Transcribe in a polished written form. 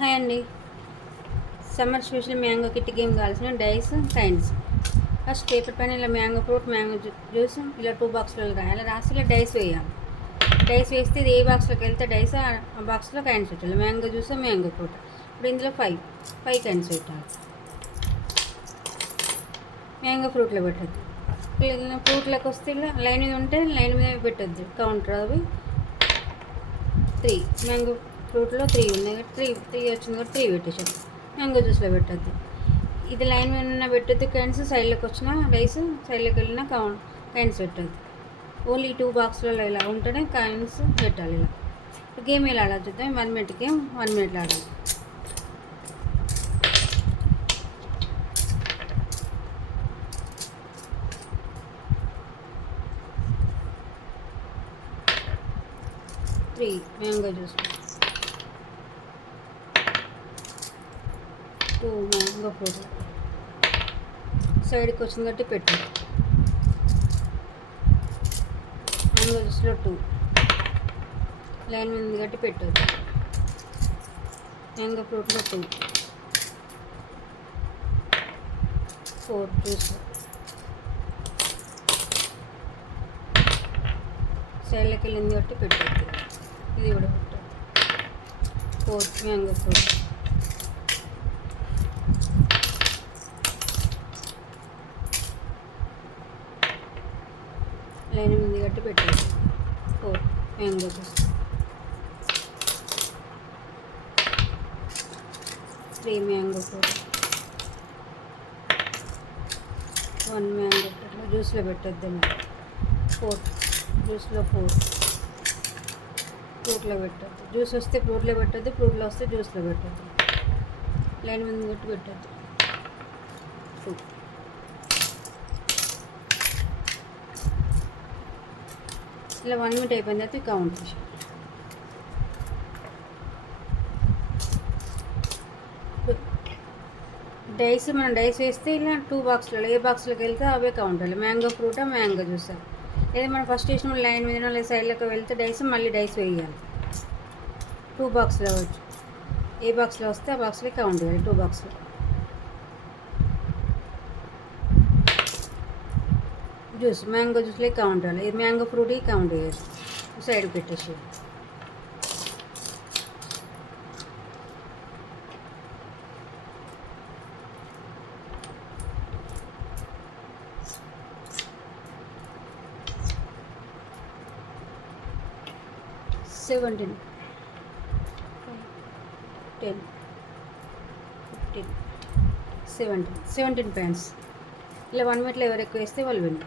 హాయ్ అండి. Summer special mango kit game కావాల్సిన dice kinds. First paper పైన ఇలా మ్యాంగో ఫ్రూట్ మ్యాంగో జ్యూస్ ఇలా 2 బాక్స్లో రాయాలి. రాసి ఇలా డైస్ వేయాలి. డైస్ వేస్తే ఇది ఏ బాక్స్లోకి వెళ్తే డైస్ ఆ బాక్స్లో కైండ్స్ పెట్టాలి. Mango juice mango fruit. ఇప్పుడు ఇందులో 5 కైండ్స్ పెట్టాలి. మ్యాంగో ఫ్రూట్లో పెట్టద్దు. ఫ్రూట్లోకి వస్తే ఇలా లైన్ మీద ఉంటే లైన్ మీద పెట్టద్దు. కౌంటర్ అవి 3 మ్యాంగో ఫ్రూట్లో 3 ఉన్నాయి కాబట్టి 3 వచ్చింది కాబట్టి 3 పెట్టేసాడు. మ్యాంగో జ్యూస్లో పెట్టద్దు. ఇది లైన్ మీద ఉన్న పెట్టద్దు. కైండ్స్ సైడ్లోకి వచ్చిన రైస్ సైడ్లోకి వెళ్ళిన కైండ్స్ పెట్టద్దు. ఓన్లీ 2 బాక్స్లలో ఇలా ఉంటేనే కైండ్స్ పెట్టాలి. ఇలా గేమ్ ఎలా ఆడాలి చూద్దాం. 1 మినిట్ గేమ్ 1 మినిట్లో ఆడాలి. మ్యాంగో జ్యూస్ 2 మ్యాంగో ఫ్రూట్ సైడ్కి వచ్చింది కాబట్టి పెట్టు. మ్యాంగో జ్యూస్లో 2 లైన్ మీద ఉంది కాబట్టి పెట్టదు. మ్యాంగో ఫ్రూట్లో 2 4 జ్యూస్ సైడ్లోకి వెళ్ళింది కాబట్టి పెట్టద్దు. ఇది కూడా పెట్టాలి. 4 మ్యాంగో ఫ్రూట్ లైన్ ఉంది కాబట్టి పెట్టాలి. 4 mango juice 3 mango fruit 1 mango fruit జ్యూస్లో పెట్టద్దు. 4 జ్యూస్లో 4 ఫ్రూట్లో పెట్టద్దు. జ్యూస్ వస్తే ఫ్రూట్లో పెట్టద్దు. ఫ్రూట్లో వస్తే జ్యూస్లో పెట్టద్దు. లైన్ మీద కొట్టి పెట్టద్దు. 2 ఇలా 1 మినిట్ అయిపోయిన తర్వాత కౌంట్. మనం డైస్ వేస్తే ఇలా 2 బాక్స్లలో ఏ బాక్స్లోకి వెళ్తే అవే కౌంట్ అవ్వాలి. మ్యాంగో ఫ్రూటా మ్యాంగో జ్యూసా. లేదా మనం ఫస్ట్ వేసిన లైన్ మీద లేదా సైడ్లోకి వెళ్తే డైస్ మళ్ళీ డైస్ వేయాలి. 2 బాక్స్లో అవ్వచ్చు. ఏ బాక్స్లో వస్తే ఆ బాక్స్లో కౌంట్ చేయాలి. 2 బాక్స్లో జ్యూస్ మ్యాంగో జ్యూస్లో కౌంట్ అవ్వాలి. ఇది మ్యాంగో ఫ్రూట్ కౌంట్ చేయాలి. సైడ్ పెట్టేసి $17 10 15 17 పాయింట్స్. ఇలా 1 మినిట్లో ఎవరు ఎక్కువ వేస్తే వాళ్ళు విన్.